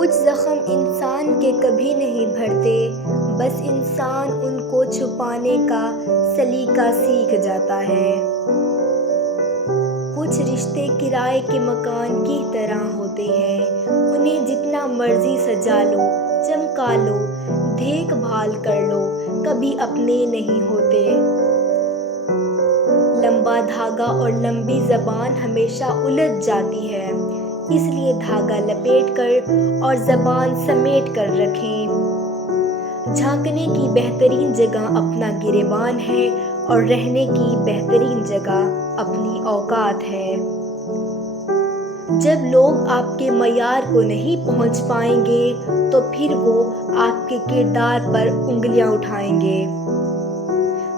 کچھ زخم انسان کے کبھی نہیں بھرتے، بس انسان ان کو چھپانے کا سلیقہ سیکھ جاتا ہے۔ کچھ رشتے کرائے کے مکان کی طرح ہوتے ہیں، انہیں جتنا مرضی سجا لو، چمکا لو، دیکھ بھال کر لو، کبھی اپنے نہیں ہوتے۔ لمبا دھاگا اور لمبی زبان ہمیشہ الجھ جاتی ہے، اس لیے دھاگا لپیٹ کر اور زبان سمیٹ کر رکھیں۔ جھانکنے کی بہترین جگہ اپنا گریبان ہے اور رہنے کی بہترین جگہ اپنی اوقات ہے۔ جب لوگ آپ کے معیار کو نہیں پہنچ پائیں گے تو پھر وہ آپ کے کردار پر انگلیاں اٹھائیں گے۔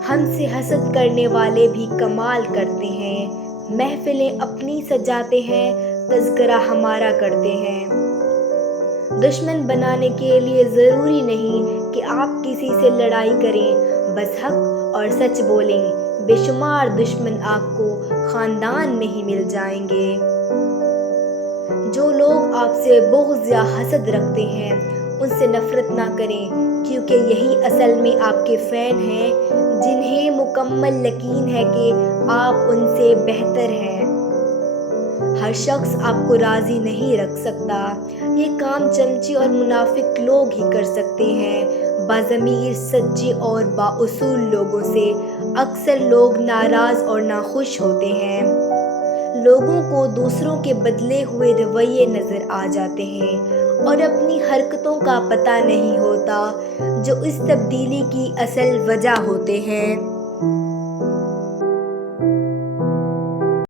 ہم سے حسد کرنے والے بھی کمال کرتے ہیں، محفلیں اپنی سجاتے ہیں، تذکرہ ہمارا کرتے ہیں۔ دشمن بنانے کے لیے ضروری نہیں کہ آپ کسی سے لڑائی کریں، بس حق اور سچ بولیں، بے شمار دشمن آپ کو خاندان میں ہی مل جائیں گے۔ جو لوگ آپ سے بغض یا حسد رکھتے ہیں، ان سے نفرت نہ کریں، کیونکہ یہی اصل میں آپ کے فین ہیں، جنہیں مکمل یقین ہے کہ آپ ان سے بہتر ہیں۔ ہر شخص آپ کو راضی نہیں رکھ سکتا، یہ کام چمچے اور منافق لوگ ہی کر سکتے ہیں۔ باضمیر، سچے اور بااصول لوگوں سے اکثر لوگ ناراض اور ناخوش ہوتے ہیں۔ لوگوں کو دوسروں کے بدلے ہوئے رویے نظر آ جاتے ہیں اور اپنی حرکتوں کا پتہ نہیں ہوتا، جو اس تبدیلی کی اصل وجہ ہوتے ہیں۔